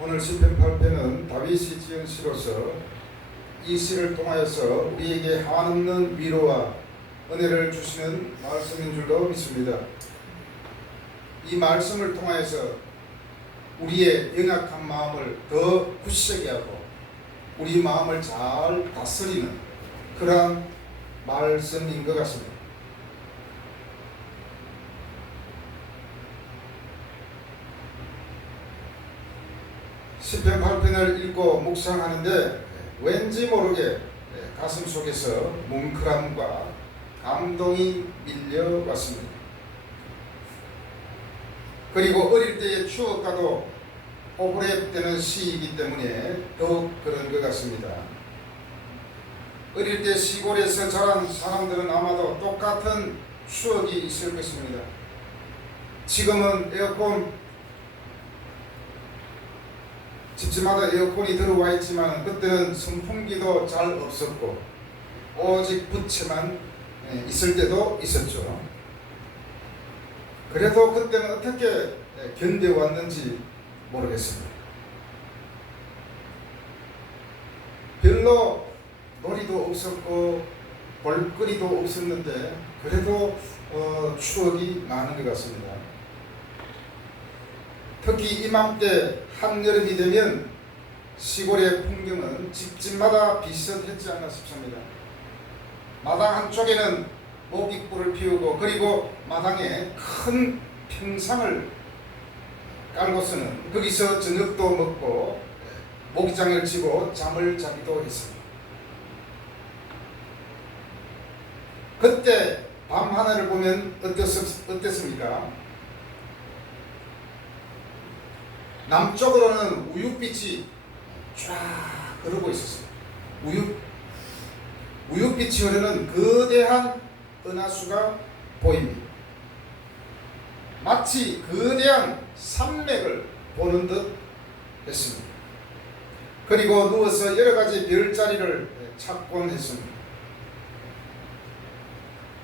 오늘 시편 8편은 다윗이 지은 시로서 이 시를 통하여서 우리에게 한없는 위로와 은혜를 주시는 말씀인 줄로 믿습니다. 이 말씀을 통하여서 우리의 연약한 마음을 더 굳세게 하고 우리 마음을 잘 다스리는 그러한 말씀인 것 같습니다. 시편 8편을 읽고 묵상하는데 왠지 모르게 가슴 속에서 뭉클함과 감동이 밀려왔습니다. 그리고 어릴 때의 추억과도 오버랩되는 시이기 때문에 더욱 그런 것 같습니다. 어릴 때 시골에서 자란 사람들은 아마도 똑같은 추억이 있을 것입니다. 지금은 에어컨 집집마다 에어컨이 들어와 있지만 그때는 선풍기도 잘 없었고 오직 부채만 있을 때도 있었죠. 그래도 그때는 어떻게 견뎌왔는지 모르겠습니다. 별로 놀이도 없었고 볼거리도 없었는데 그래도 추억이 많은 것 같습니다. 특히 이맘때 한여름이 되면 시골의 풍경은 집집마다 비슷했지 않나 싶습니다. 마당 한쪽에는 모깃불을 피우고 그리고 마당에 큰 평상을 깔고서는 거기서 저녁도 먹고 모기장을 치고 잠을 자기도 했습니다. 그때 밤하늘을 보면 어땠습니까? 남쪽으로는 우윳빛이 쫙 흐르고 있었어요. 우윳빛이 흐르는 거대한 은하수가 보입니다. 마치 거대한 산맥을 보는 듯 했습니다. 그리고 누워서 여러가지 별자리를 찾곤 했습니다.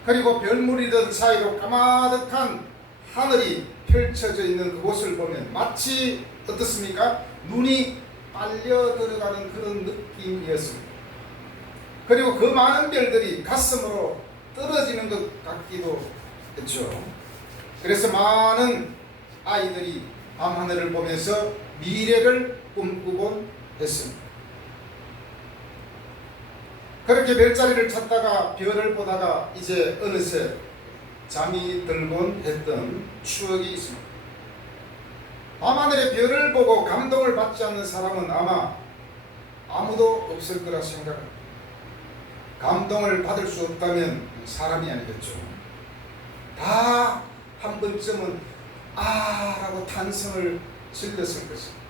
그리고 별무리들 사이로 까마득한 하늘이 펼쳐져 있는 그곳을 보면 마치 어떻습니까? 눈이 빨려 들어가는 그런 느낌이었습니다. 그리고 그 많은 별들이 가슴으로 떨어지는 것 같기도 했죠. 그래서 많은 아이들이 밤하늘을 보면서 미래를 꿈꾸곤 했습니다. 그렇게 별자리를 찾다가 별을 보다가 이제 어느새 잠이 들곤 했던 추억이 있습니다. 밤하늘의 별을 보고 감동을 받지 않는 사람은 아마 아무도 없을 거라 생각합니다. 감동을 받을 수 없다면 사람이 아니겠죠. 다 한 번쯤은 라고 탄성을 질렀을 것입니다.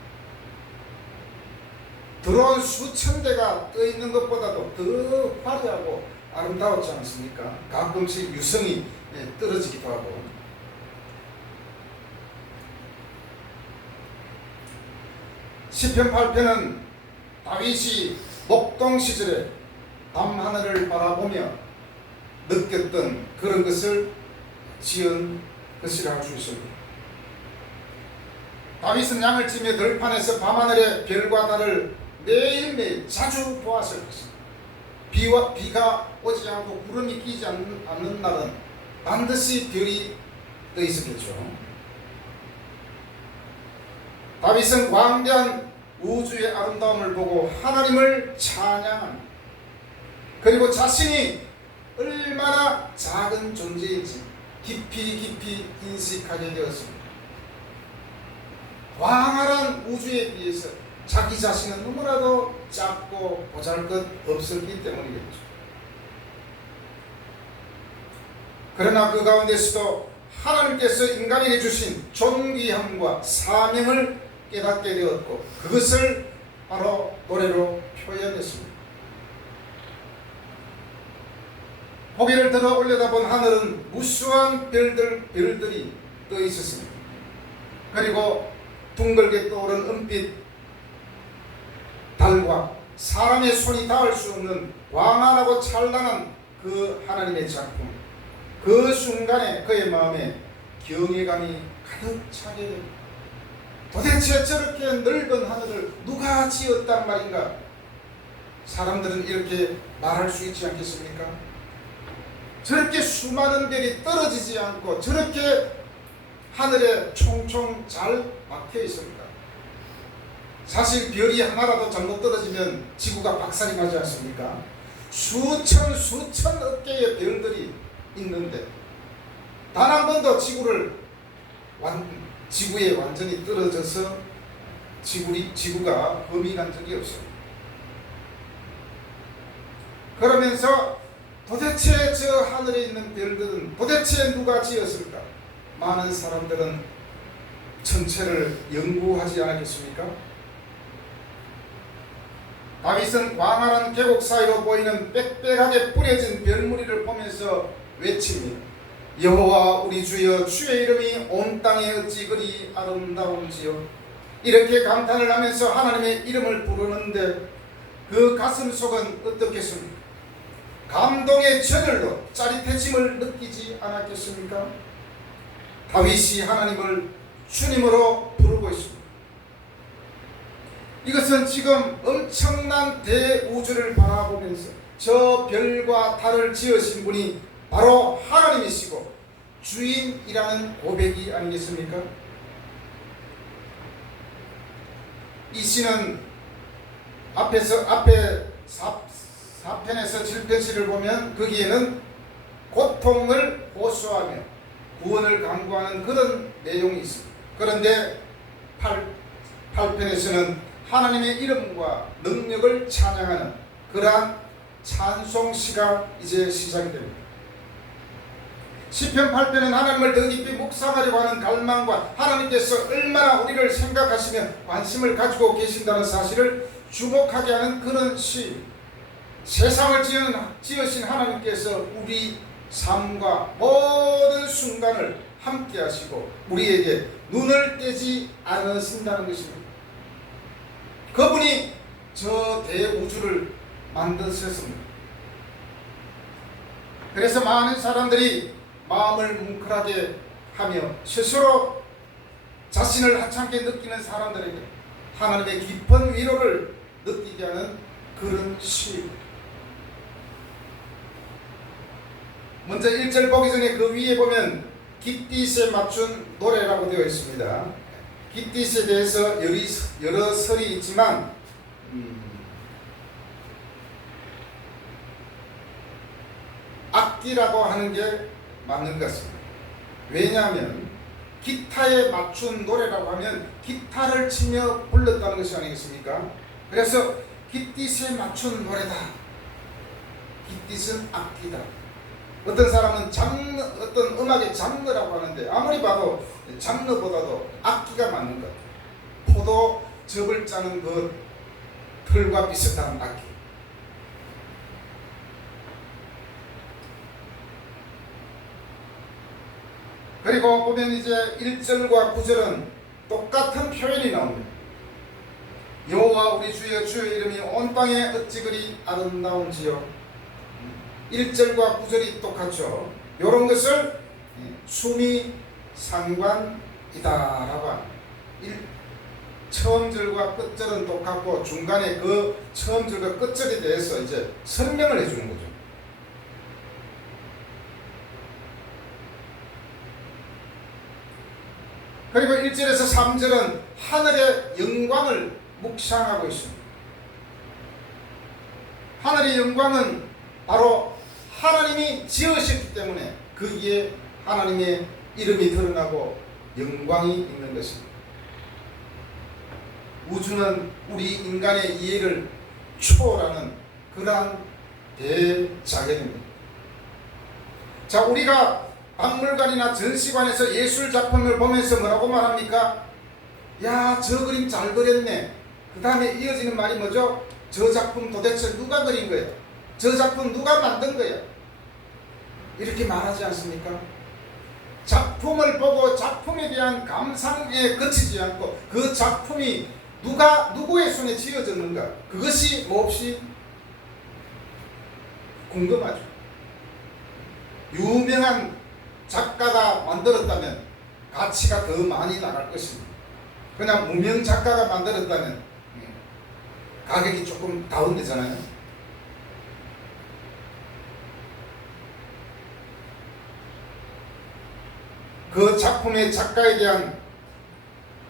드론 수천 대가 떠 있는 것보다도 더 화려하고 아름다웠지 않습니까? 가끔씩 유성이 떨어지기도 하고. 시편 8편은 다윗이 목동 시절에 밤하늘을 바라보며 느꼈던 그런 것을 지은 것이라 할 수 있습니다. 다윗은 양을 치며 들판에서 밤하늘의 별과 달을 매일매일 자주 보았을 것입니다. 비가 오지 않고 구름이 끼지 않는 날은 반드시 별이 떠 있었겠죠. 다윗은 광대한 우주의 아름다움을 보고 하나님을 찬양합니다. 그리고 자신이 얼마나 작은 존재인지 깊이 인식하게 되었습니다. 광활한 우주에 비해서 자기 자신은 너무나도 작고 보잘것없었기 때문이겠죠. 그러나 그 가운데서도 하나님께서 인간에게 주신 존귀함과 사명을 깨닫게 되었고 그것을 바로 노래로 표현했습니다. 고개를 들어 올려다본 하늘은 무수한 별들이 떠 있었습니다. 그리고 둥글게 떠오른 은빛 달과 사람의 손이 닿을 수 없는 광활하고 찬란한 그 하나님의 작품, 그 순간에 그의 마음에 경외감이 가득 차게 됩니다. 도대체 저렇게 넓은 하늘을 누가 지었단 말인가? 사람들은 이렇게 말할 수 있지 않겠습니까? 저렇게 수많은 별이 떨어지지 않고 저렇게 하늘에 총총 잘 막혀 있습니다. 사실 별이 하나라도 잘못 떨어지면 지구가 박살이 나지 않습니까? 수천 억개의 별들이 있는데 단 한 번도 지구에 완전히 떨어져서 지구가 범위 난 적이 없습니다. 그러면서 도대체 저 하늘에 있는 별들은 도대체 누가 지었을까? 많은 사람들은 천체를 연구하지 않았겠습니까? 다윗은 광활한 계곡 사이로 보이는 빽빽하게 뿌려진 별무리를 보면서 외칩니다. 여호와 우리 주여, 주의 이름이 온 땅에 어찌 그리 아름다운지요. 이렇게 감탄을 하면서 하나님의 이름을 부르는데 그 가슴 속은 어떻겠습니까? 감동의 저절로 짜릿해짐을 느끼지 않았겠습니까? 다윗이 하나님을 주님으로 부르고 있습니다. 이것은 지금 엄청난 대우주를 바라보면서 저 별과 달을 지으신 분이 바로 하나님이시고 주인이라는 고백이 아니겠습니까? 이 시는 앞에 4편에서 7편시를 보면 거기에는 고통을 호소하며 구원을 강구하는 그런 내용이 있습니다. 그런데 8편에서는 하나님의 이름과 능력을 찬양하는 그러한 찬송시가 이제 시작이 됩니다. 시편 8편은 하나님을 더 깊이 묵상하려고 하는 갈망과 하나님께서 얼마나 우리를 생각하시며 관심을 가지고 계신다는 사실을 주목하게 하는 그런 시. 세상을 지으신 하나님께서 우리 삶과 모든 순간을 함께 하시고 우리에게 눈을 떼지 않으신다는 것입니다. 그분이 저 대우주를 만드셨습니다. 그래서 많은 사람들이 마음을 뭉클하게 하며 스스로 자신을 하찮게 느끼는 사람들에게 하나님의 깊은 위로를 느끼게 하는 그런 시. 먼저 1절 보기 전에 그 위에 보면 깃딧에 맞춘 노래라고 되어 있습니다. 깃딧에 대해서 여러 설이 있지만 악기라고 하는 게 맞는 것 같습니다. 왜냐하면 기타에 맞춘 노래라고 하면 기타를 치며 불렀다는 것이 아니겠습니까? 그래서 깃딧에 맞춘 노래다. 깃딧은 악기다. 어떤 사람은 어떤 음악의 장르라고 하는데 아무리 봐도 장르보다도 악기가 맞는 것 같아요. 포도 즙을 짜는 그 틀과 비슷한 악기. 그리고 보면 이제 1절과 9절은 똑같은 표현이 나옵니다. 여호와 우리 주여, 주의 이름이 온 땅에 어찌 그리 아름다운지요. 1절과 9절이 똑같죠. 이런 것을 수미 상관이다라고 합니다. 처음 절과 끝절은 똑같고 중간에 그 처음 절과 끝절에 대해서 이제 설명을 해주는 거죠. 그리고 1절에서 3절은 하늘의 영광을 묵상하고 있습니다. 하늘의 영광은 바로 하나님이 지으셨기 때문에 거기에 하나님의 이름이 드러나고 영광이 있는 것입니다. 우주는 우리 인간의 이해를 초월하는 그러한 대자연입니다. 자, 우리가 박물관이나 전시관에서 예술 작품을 보면서 뭐라고 말합니까? 야, 저 그림 잘 그렸네. 그 다음에 이어지는 말이 뭐죠? 저 작품 도대체 누가 그린 거야? 저 작품 누가 만든 거야? 이렇게 말하지 않습니까? 작품을 보고 작품에 대한 감상에 그치지 않고 그 작품이 누구의 손에 지어졌는가? 그것이 몹시 궁금하죠. 유명한 작가가 만들었다면 가치가 더 많이 나갈 것입니다. 그냥 무명 작가가 만들었다면 가격이 조금 다운되잖아요. 그 작품의 작가에 대한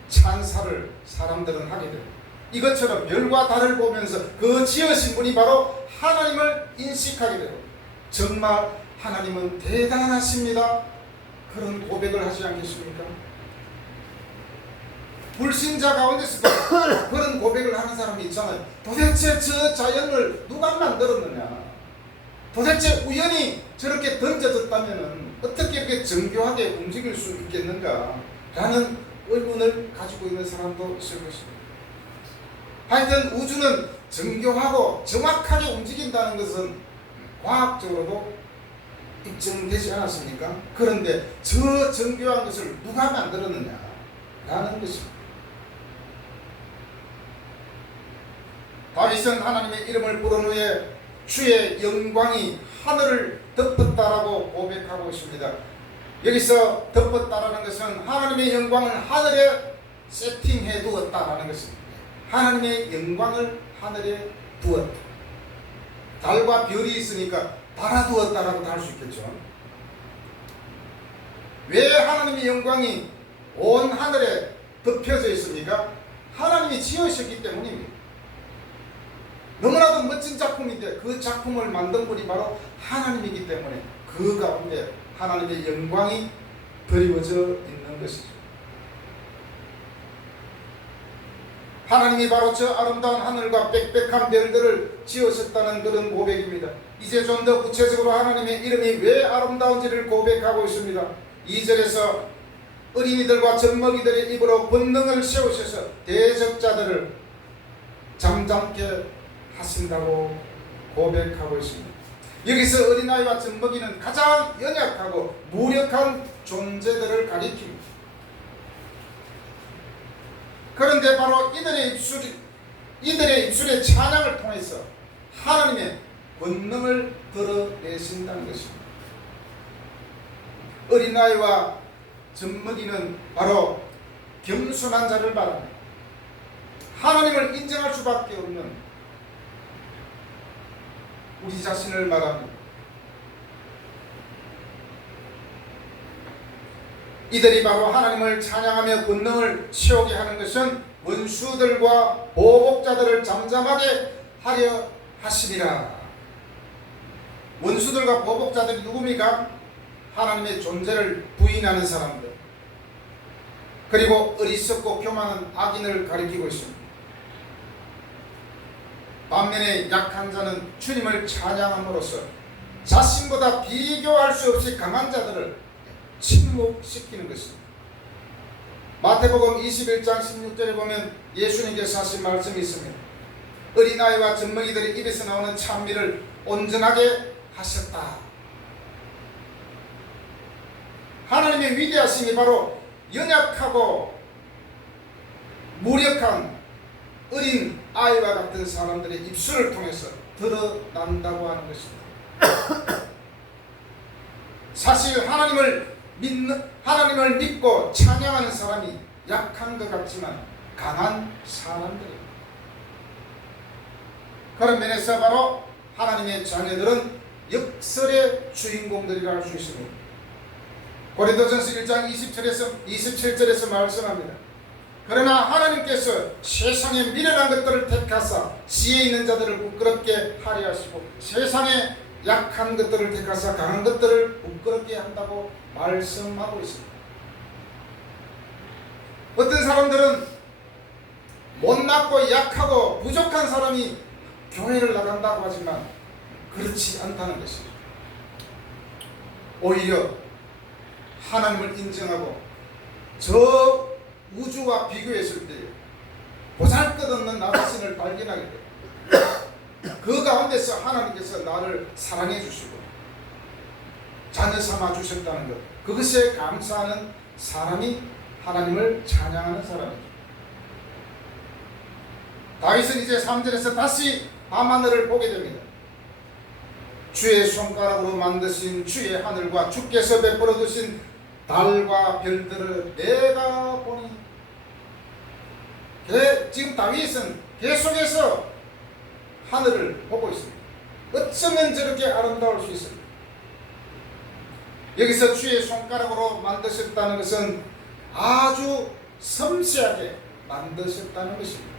찬사를 사람들은 하게 됩니다. 이것처럼 별과 달을 보면서 그 지으신 분이 바로 하나님을 인식하게 되고, 정말 하나님은 대단하십니다, 그런 고백을 하지 않겠습니까? 불신자 가운데서도 그런 고백을 하는 사람이 있잖아요. 도대체 저 자연을 누가 만들었느냐, 도대체 우연히 저렇게 던져졌다면 어떻게 이렇게 정교하게 움직일 수 있겠는가 라는 의문을 가지고 있는 사람도 있을 것입니다. 하여튼 우주는 정교하고 정확하게 움직인다는 것은 과학적으로도 입증되지 않았습니까? 그런데 저 정교한 것을 누가 만들었느냐 라는 것입니다. 다윗은 하나님의 이름을 부른 후에 주의 영광이 하늘을 덮었다라고 고백하고 있습니다. 여기서 덮었다라는 것은 하나님의 영광을 하늘에 세팅해 두었다라는 것입니다. 하나님의 영광을 하늘에 두었다. 달과 별이 있으니까 달아두었다라고도 할 수 있겠죠. 왜 하나님의 영광이 온 하늘에 덮여져 있습니까? 하나님이 지으셨기 때문입니다. 너무나도 멋진 작품인데 그 작품을 만든 분이 바로 하나님이기 때문에 그 가운데 하나님의 영광이 드리워져 있는 것이죠. 하나님이 바로 저 아름다운 하늘과 빽빽한 별들을 지으셨다는 그런 고백입니다. 이제 좀 더 구체적으로 하나님의 이름이 왜 아름다운지를 고백하고 있습니다. 2절에서 어린이들과 젖먹이들의 입으로 권능을 세우셔서 대적자들을 잠잠케 하신다고 고백하고 있습니다. 여기서 어린아이와 젖먹이는 가장 연약하고 무력한 존재들을 가리킵니다. 그런데 바로 이들의 입술의 찬양을 통해서 하나님의 권능을 드러내신다는 것입니다. 어린아이와 젖먹이는 바로 겸손한 자를 말합니다. 하나님을 인정할 수밖에 없는 우리 자신을 말합니다. 이들이 바로 하나님을 찬양하며 권능을 세우게 하는 것은 원수들과 보복자들을 잠잠하게 하려 하심이라. 원수들과 보복자들이 누굽니까? 하나님의 존재를 부인하는 사람들, 그리고 어리석고 교만한 악인을 가리키고 있습니다. 반면에 약한 자는 주님을 찬양함으로써 자신보다 비교할 수 없이 강한 자들을 침묵시키는 것입니다. 마태복음 21장 16절에 보면 예수님께서 하신 말씀이 있습니다. 어린아이와 젖먹이들의 입에서 나오는 찬미를 온전하게 하셨다. 하나님의 위대하심이 바로 연약하고 무력한 어린 아이와 같은 사람들의 입술을 통해서 드러난다고 하는 것입니다. 사실 하나님을 믿고 찬양하는 사람이 약한 것 같지만 강한 사람들입니다. 그런 면에서 바로 하나님의 자녀들은 역설의 주인공들이라 할 수 있습니다. 고린도전서 1장 27절에서 말씀합니다. 그러나 하나님께서 세상에 미련한 것들을 택하사 지혜 있는 자들을 부끄럽게 하려 하시고 세상에 약한 것들을 택하사 강한 것들을 부끄럽게 한다고 말씀하고 있습니다. 어떤 사람들은 못났고 약하고 부족한 사람이 교회를 나간다고 하지만 그렇지 않다는 것이죠. 오히려 하나님을 인정하고 저 우주와 비교했을 때 보잘것없는 나 자신을 발견하게 됩니다. 그 가운데서 하나님께서 나를 사랑해 주시고 자녀 삼아 주셨다는 것, 그것에 감사하는 사람이 하나님을 찬양하는 사람이죠. 다윗은 이제 3절에서 다시 밤하늘을 보게 됩니다. 주의 손가락으로 만드신 주의 하늘과 주께서 베풀어 두신 달과 별들을 내가 보니 지금 다윗은 계속해서 하늘을 보고 있습니다. 어쩌면 저렇게 아름다울 수 있습니까? 여기서 주의 손가락으로 만드셨다는 것은 아주 섬세하게 만드셨다는 것입니다.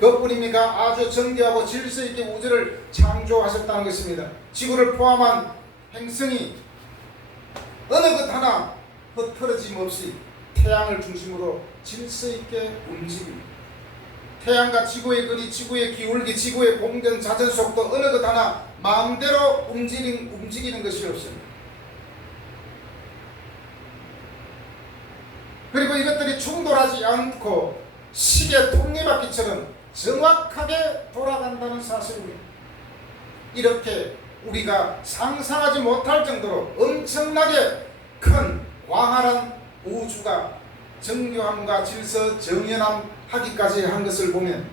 그뿐입니까? 아주 정교하고 질서 있게 우주를 창조하셨다는 것입니다. 지구를 포함한 행성이 어느 것 하나 흐트러짐 없이 태양을 중심으로 질서 있게 움직입니다. 태양과 지구의 거리, 지구의 기울기, 지구의 공전, 자전 속도 어느 것 하나 마음대로 움직이는 것이 없습니다. 그리고 이것들이 충돌하지 않고 시계 톱니바퀴처럼 정확하게 돌아간다는 사실입니다. 이렇게 우리가 상상하지 못할 정도로 엄청나게 큰 광활한 우주가 정교함과 질서, 정연함하기까지 한 것을 보면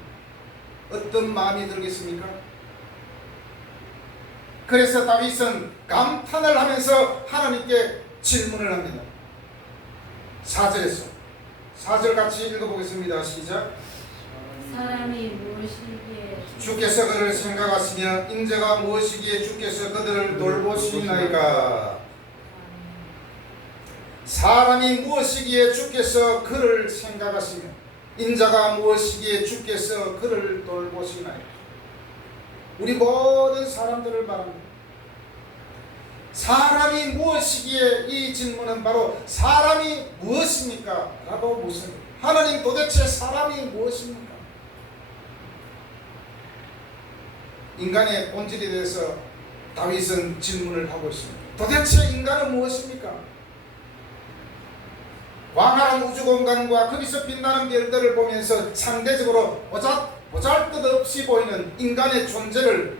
어떤 마음이 들겠습니까? 그래서 다윗은 감탄을 하면서 하나님께 질문을 합니다. 4절 같이 읽어보겠습니다. 시작. 사람이 무엇이기에 주께서 그를 생각하시며 인자가 무엇이기에 주께서 그들을 돌보시나이까. 사람이 무엇이기에 주께서 그를 생각하시며 인자가 무엇이기에 주께서 그를 돌보시나이까. 우리 모든 사람들을 말합니다. 사람이 무엇이기에, 이 질문은 바로 사람이 무엇입니까? 라고 묻습니다. 하나님, 도대체 사람이 무엇입니까? 인간의 본질에 대해서 다윗은 질문을 하고 있습니다. 도대체 인간은 무엇입니까? 광활한 우주공간과 거기서 빛나는 별들을 보면서 상대적으로 보잘것없이 보이는 인간의 존재를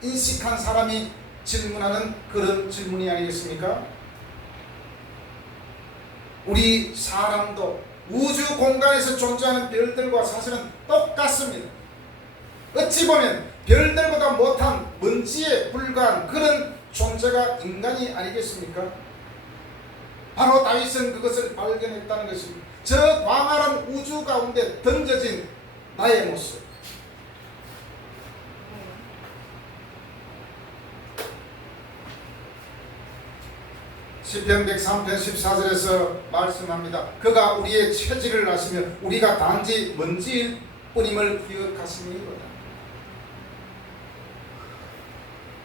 인식한 사람이 질문하는 그런 질문이 아니겠습니까? 우리 사람도 우주 공간에서 존재하는 별들과 사실은 똑같습니다. 어찌 보면 별들보다 못한 먼지에 불과한 그런 존재가 인간이 아니겠습니까? 바로 다윗은 그것을 발견했다는 것입니다. 저 광활한 우주 가운데 던져진 나의 모습, 시편 103편 14절에서 말씀합니다. 그가 우리의 체질을 아시며 우리가 단지 먼지일 뿐임을 기억하시니이로다.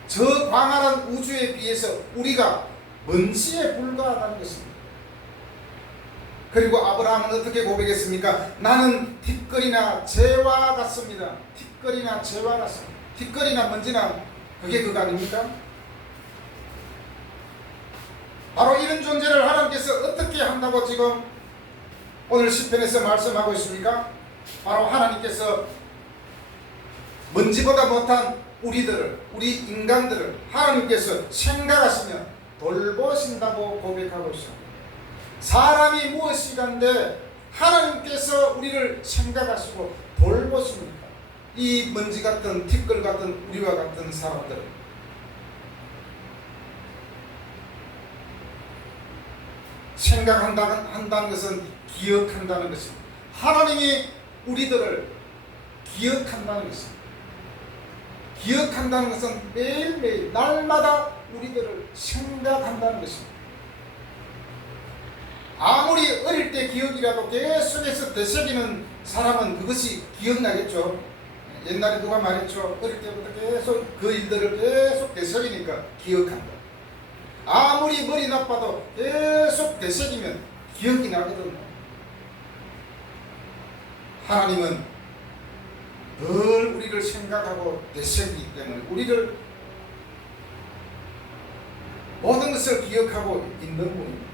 저 광활한 우주에 비해서 우리가 먼지에 불과하다는 것입니다. 그리고 아브라함은 어떻게 고백했습니까? 나는 티끌이나 재와 같습니다. 티끌이나 재와 같습니다. 티끌이나 먼지나 그게 그거 아닙니까? 바로 이런 존재를 하나님께서 어떻게 한다고 지금 오늘 시편에서 말씀하고 있습니까? 바로 하나님께서 먼지보다 못한 우리들을, 우리 인간들을 하나님께서 생각하시며 돌보신다고 고백하고 있습니다. 사람이 무엇이간데 하나님께서 우리를 생각하시고 돌보십니까? 이 먼지 같은 티끌 같은 우리와 같은 사람들, 생각한다는 것은 기억한다는 것입니다. 하나님이 우리들을 기억한다는 것입니다. 기억한다는 것은 매일매일 날마다 우리들을 생각한다는 것입니다. 아무리 어릴 때 기억이라도 계속해서 되새기는 사람은 그것이 기억나겠죠. 옛날에 누가 말했죠. 어릴 때부터 계속 그 일들을 계속 되새기니까 기억한다. 아무리 머리 나빠도 계속 되새기면 기억이 나거든요. 하나님은 늘 우리를 생각하고 되새기기 때문에 우리를 모든 것을 기억하고 있는 분입니다.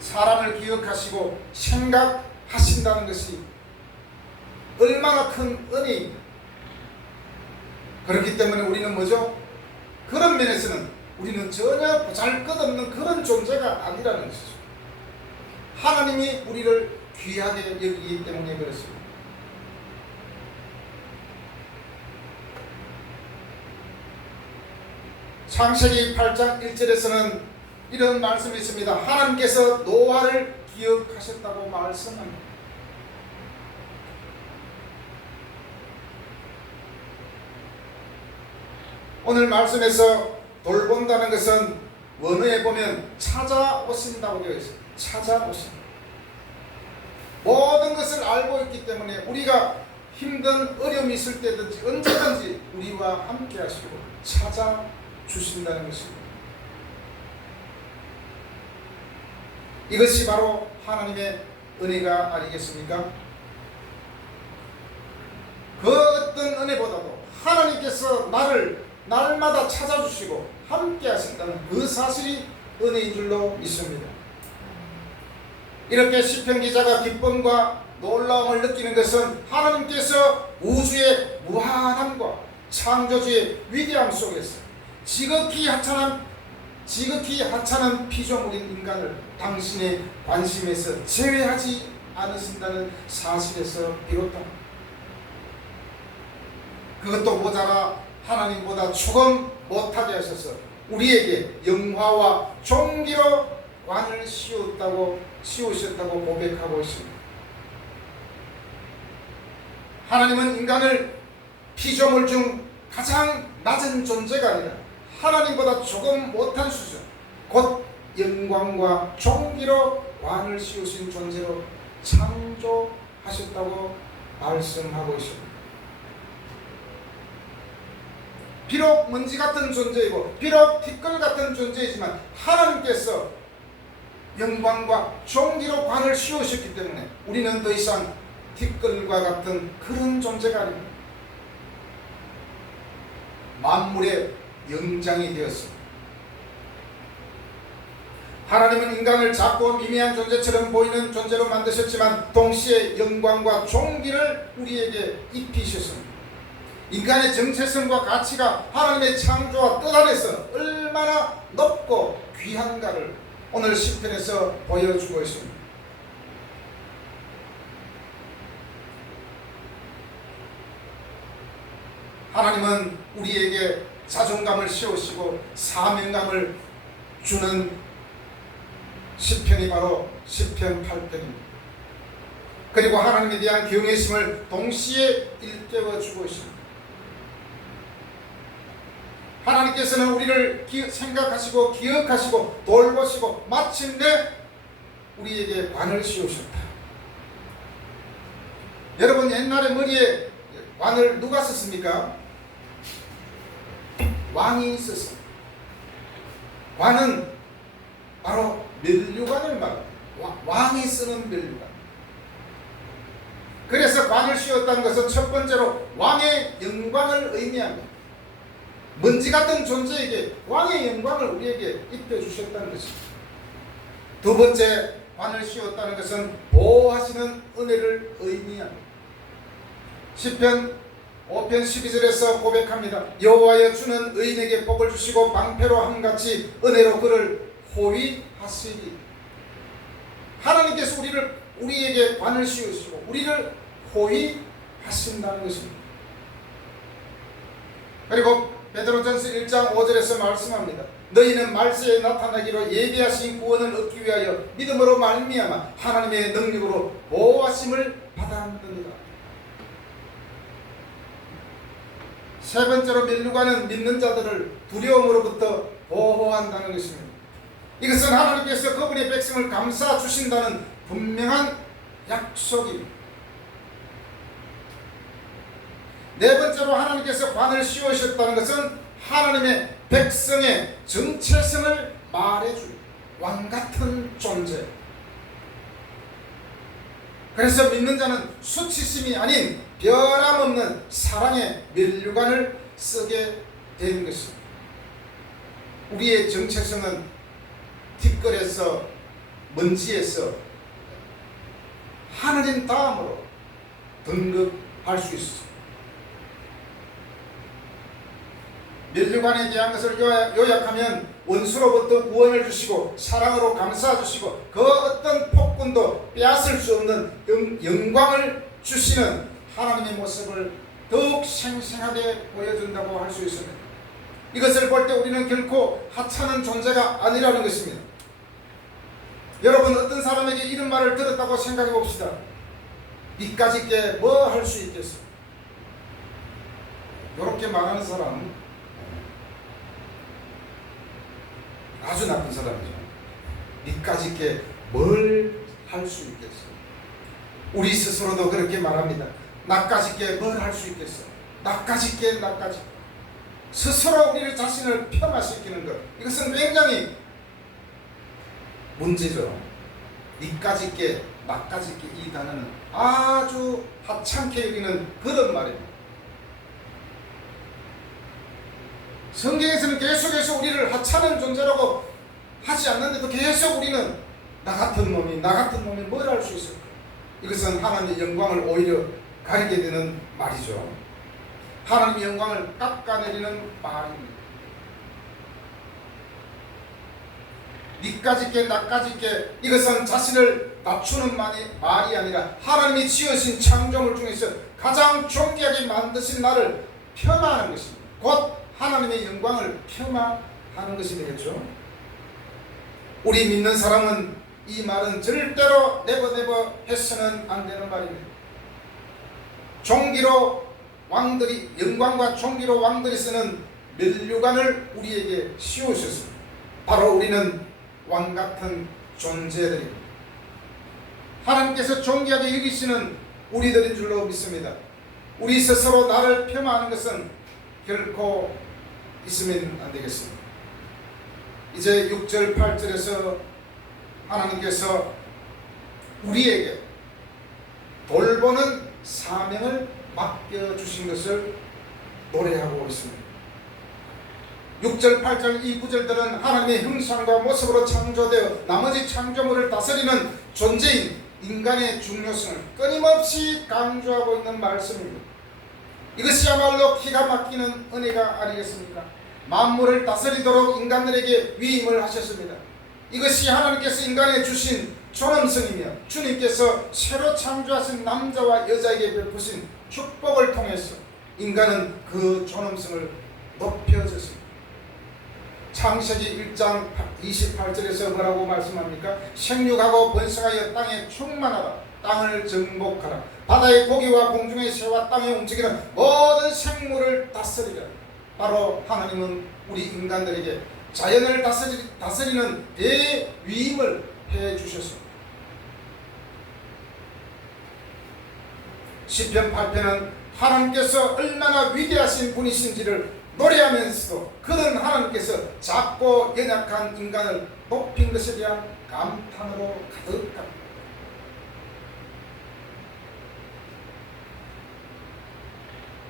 사람을 기억하시고 생각하신다는 것이 얼마나 큰 은혜입니다. 그렇기 때문에 우리는 뭐죠? 그런 면에서는 우리는 전혀 보잘것없는 그런 존재가 아니라는 것이죠. 하나님이 우리를 귀하게 여기기 때문에 그렇습니다. 창세기 8장 1절에서는 이런 말씀이 있습니다. 하나님께서 노아를 기억하셨다고 말씀합니다. 오늘 말씀에서 돌본다는 것은 원어에 보면 찾아오신다고 되어 있어요. 찾아오신다. 모든 것을 알고 있기 때문에 우리가 힘든 어려움이 있을 때든지 언제든지 우리와 함께 하시고 찾아주신다는 것입니다. 이것이 바로 하나님의 은혜가 아니겠습니까? 그 어떤 은혜보다도 하나님께서 나를 날마다 찾아주시고 함께 하신다는 그 사실이 은혜인 줄로 믿습니다. 이렇게 시편 기자가 기쁨과 놀라움을 느끼는 것은 하나님께서 우주의 무한함과 창조주의 위대함 속에서 지극히 하찮은 피조물인 인간을 당신의 관심에서 제외하지 않으신다는 사실에서 비롯합니다. 그것도 모자라 하나님보다 조금 못하게 하셔서 우리에게 영화와 존귀로 관을 씌우셨다고 고백하고 있습니다. 하나님은 인간을 피조물 중 가장 낮은 존재가 아니라 하나님보다 조금 못한 수준, 곧 영광과 존귀로 관을 씌우신 존재로 창조하셨다고 말씀하고 있습니다. 비록 먼지 같은 존재이고 비록 티끌 같은 존재이지만 하나님께서 영광과 존귀로 관을 씌우셨기 때문에 우리는 더 이상 티끌과 같은 그런 존재가 아닙니다. 만물의 영장이 되었습니다. 하나님은 인간을 작고 미미한 존재처럼 보이는 존재로 만드셨지만 동시에 영광과 존귀를 우리에게 입히셨습니다. 인간의 정체성과 가치가 하나님의 창조와 뜻 안에서 얼마나 높고 귀한가를 오늘 시편에서 보여주고 있습니다. 하나님은 우리에게 자존감을 씌우시고 사명감을 주는 시편이 바로 시편 8편입니다. 그리고 하나님에 대한 경외심을 동시에 일깨워주고 있습니다. 하나님께서는 우리를 생각하시고 기억하시고 돌보시고 마침내 우리에게 관을 씌우셨다. 여러분, 옛날에 머리에 관을 누가 썼습니까? 왕이 있었습니다. 관은 바로 면류관을 말합니다. 왕이 쓰는 면류관. 그래서 관을 씌웠다는 것은 첫 번째로 왕의 영광을 의미합니다. 먼지 같은 존재에게 왕의 영광을 우리에게 입혀주셨다는 것입니다. 두 번째, 관을 씌웠다는 것은 보호하시는 은혜를 의미합니다. 시편 5편 12절에서 고백합니다. 여호와여, 주는 의인에게 복을 주시고 방패로 함같이 은혜로 그를 호위하시리. 하나님께서 우리에게 관을 씌우시고 우리를 호위하신다는 것입니다. 그리고 베드로전서 1장 5절에서 말씀합니다. 너희는 말세에 나타나기로 예비하신 구원을 얻기 위하여 믿음으로 말미암아 하나님의 능력으로 보호하심을 받았느니라. 세 번째로 면류관은 믿는 자들을 두려움으로부터 보호한다는 것입니다. 이것은 하나님께서 그분의 백성을 감싸 주신다는 분명한 약속입니다. 네 번째로 하나님께서 관을 씌우셨다는 것은 하나님의 백성의 정체성을 말해줄 왕같은 존재. 그래서 믿는 자는 수치심이 아닌 변함없는 사랑의 면류관을 쓰게 되는 것입니다. 우리의 정체성은 티끌에서 먼지에서 하나님 다음으로 등급할 수 있습니다. 면류관에 대한 것을 요약하면 원수로부터 구원을 주시고 사랑으로 감싸주시고 그 어떤 폭군도 빼앗을 수 없는 영광을 주시는 하나님의 모습을 더욱 생생하게 보여준다고 할 수 있습니다. 이것을 볼 때 우리는 결코 하찮은 존재가 아니라는 것입니다. 여러분 어떤 사람에게 이런 말을 들었다고 생각해 봅시다. 니까지 있게 뭐 할 수 있겠어? 이렇게 말하는 사람 아주 나쁜 사람이죠. 니까지 있게 뭘 할 수 있겠어? 우리 스스로도 그렇게 말합니다. 나까지 있게 뭘 할 수 있겠어? 나까지 있게 나까지. 스스로 우리 자신을 폄하시키는 것, 이것은 굉장히 문제죠. 니까지 있게 나까지 있게 이 단어는 아주 하찮게 여기는 그런 말입니다. 성경에서는 계속해서 우리를 하찮은 존재라고 하지 않는데도 계속 우리는 나 같은 놈이 뭘 할 수 있을까? 이것은 하나님의 영광을 오히려 가리게 되는 말이죠. 하나님의 영광을 깎아내리는 말입니다. 니까지 있게 나까지 있게, 이것은 자신을 낮추는 말이 아니라 하나님이 지으신 창조물 중에서 가장 존귀하게 만드신 나를 폄하하는 것입니다. 곧 하나님의 영광을 폄하하는 것이 되겠죠. 우리 믿는 사람은 이 말은 절대로 네버 해서는 안 되는 말입니다. 종기로 왕들이, 영광과 종기로 왕들이 쓰는 면류관을 우리에게 씌우셨습니다. 바로 우리는 왕같은 존재들입니다. 하나님께서 존귀하게 여기시는 우리들인 줄로 믿습니다. 우리 스스로 나를 폄하하는 것은 결코 있으면 안 되겠습니다. 이제 6절 8절에서 하나님께서 우리에게 돌보는 사명을 맡겨주신 것을 노래하고 있습니다. 6절 8절 이 구절들은 하나님의 형상과 모습으로 창조되어 나머지 창조물을 다스리는 존재인 인간의 중요성을 끊임없이 강조하고 있는 말씀입니다. 이것이야말로 기가 막히는 은혜가 아니겠습니까? 만물을 다스리도록 인간들에게 위임을 하셨습니다. 이것이 하나님께서 인간에 주신 존엄성이며 주님께서 새로 창조하신 남자와 여자에게 베푸신 축복을 통해서 인간은 그 존엄성을 높여졌습니다. 창세기 1장 28절에서 뭐라고 말씀합니까? 생육하고 번성하여 땅에 충만하라. 땅을 정복하라. 바다의 고기와 공중의 새와 땅에 움직이는 모든 생물을 다스리라. 바로 하나님은 우리 인간들에게 자연을 다스리는 대위임을 해주셨습니다. 시편 8편은 하나님께서 얼마나 위대하신 분이신지를 노래하면서도 그런 하나님께서 작고 연약한 인간을 높인 것에 대한 감탄으로 가득합니다.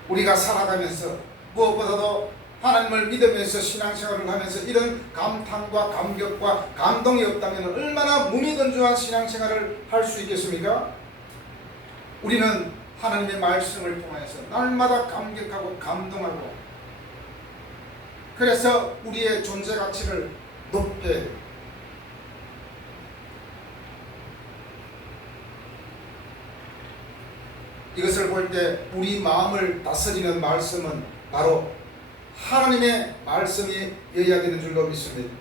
우리가 살아가면서 무엇보다도 하나님을 믿으면서 신앙생활을 하면서 이런 감탄과 감격과 감동이 없다면 얼마나 무미건조한 신앙생활을 할 수 있겠습니까? 우리는 하나님의 말씀을 통해서 날마다 감격하고 감동하고, 그래서 우리의 존재 가치를 높게, 이것을 볼 때 우리 마음을 다스리는 말씀은 바로 하나님의 말씀이어야 되는 줄로 믿습니다.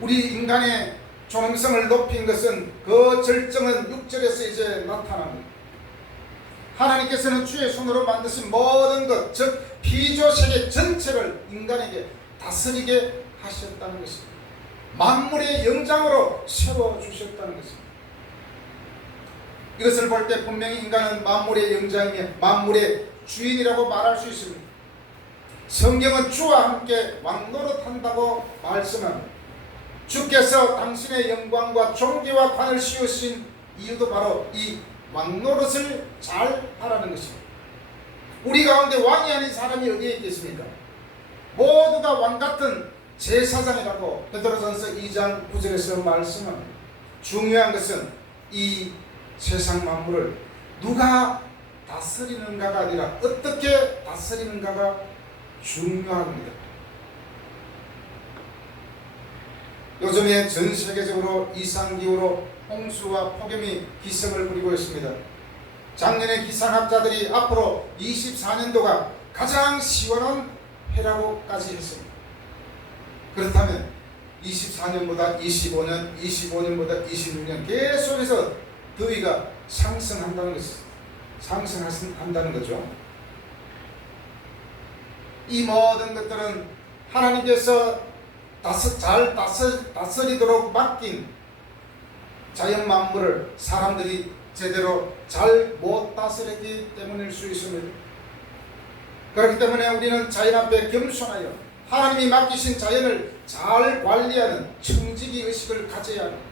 우리 인간의 존엄성을 높인 것은 그 절정은 6절에서 이제 나타납니다. 하나님께서는 주의 손으로 만드신 모든 것, 즉 피조세계 전체를 인간에게 다스리게 하셨다는 것입니다. 만물의 영장으로 세워주셨다는 것입니다. 이것을 볼 때 분명히 인간은 만물의 영장이며 만물의 주인이라고 말할 수 있습니다. 성경은 주와 함께 왕노릇한다고 말씀합니다. 주께서 당신의 영광과 존귀와 관을 씌우신 이유도 바로 이 왕노릇을 잘 하라는 것입니다. 우리 가운데 왕이 아닌 사람이 어디에 있겠습니까? 모두가 왕같은 제사장이라고 베드로전서 2장 9절에서 말씀합니다. 중요한 것은 이 세상 만물을 누가 다스리는가가 아니라 어떻게 다스리는가가 중요합니다. 요즘에 전 세계적으로 이상기후로 홍수와 폭염이 기승을 부리고 있습니다. 작년에 기상학자들이 앞으로 24년도가 가장 시원한 해라고까지 했습니다. 그렇다면 24년보다 25년, 25년보다 26년 계속해서 더위가 상승한다는 거죠. 이 모든 것들은 하나님께서 잘 다스리도록 맡긴 자연 만물을 사람들이 제대로 잘 못 다스렸기 때문일 수 있습니다. 그렇기 때문에 우리는 자연 앞에 겸손하여 하나님이 맡기신 자연을 잘 관리하는 청지기 의식을 가져야 합니다.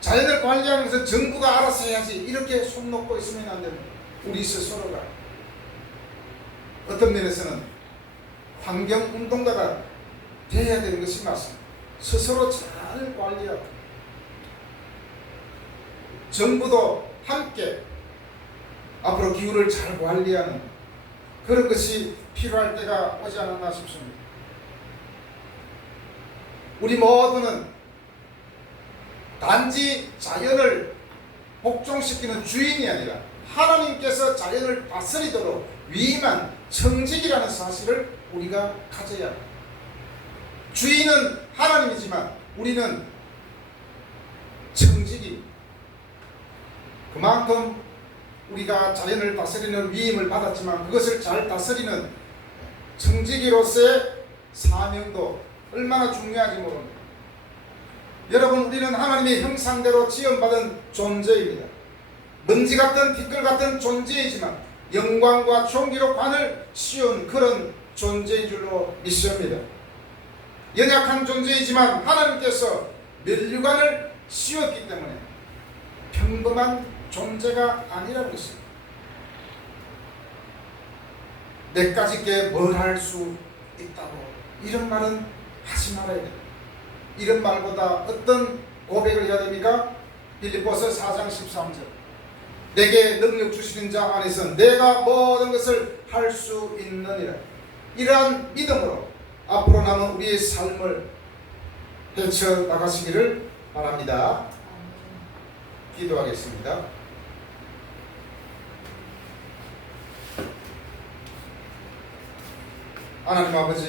자연을 관리하는 것은 정부가 알아서 해야지 이렇게 손 놓고 있으면 안 됩니다. 우리 스스로가 어떤 면에서는 환경운동가가 되어야 되는 것이 맞습니다. 스스로 잘 관리하고 정부도 함께 앞으로 기후를 잘 관리하는 그런 것이 필요할 때가 오지 않았나 싶습니다. 우리 모두는 단지 자연을 복종시키는 주인이 아니라 하나님께서 자연을 다스리도록 위임한 청직이라는 사실을 우리가 가져야 합니다. 주인은 하나님이지만 우리는 청직이 그만큼 우리가 자연을 다스리는 위임을 받았지만 그것을 잘 다스리는 청지기로서의 사명도 얼마나 중요한지 모릅니다. 여러분, 우리는 하나님의 형상대로 지음받은 존재입니다. 먼지 같은 티끌 같은 존재이지만 영광과 존귀로 관을 씌운 그런 존재인 줄로 믿습니다. 연약한 존재이지만 하나님께서 면류관을 씌웠기 때문에 평범한 존재가 아니라는 것입니다. 내까지께 뭘 할 수 있다고 이런 말은 하지 말아야 됩니다. 이런 말보다 어떤 고백을 해야 됩니까? 빌립보서 4장 13절 내게 능력 주시는 자 안에서 내가 모든 것을 할 수 있느니라. 이러한 믿음으로 앞으로 남은 우리의 삶을 헤쳐나가시기를 바랍니다. 기도하겠습니다. 하나님 아버지,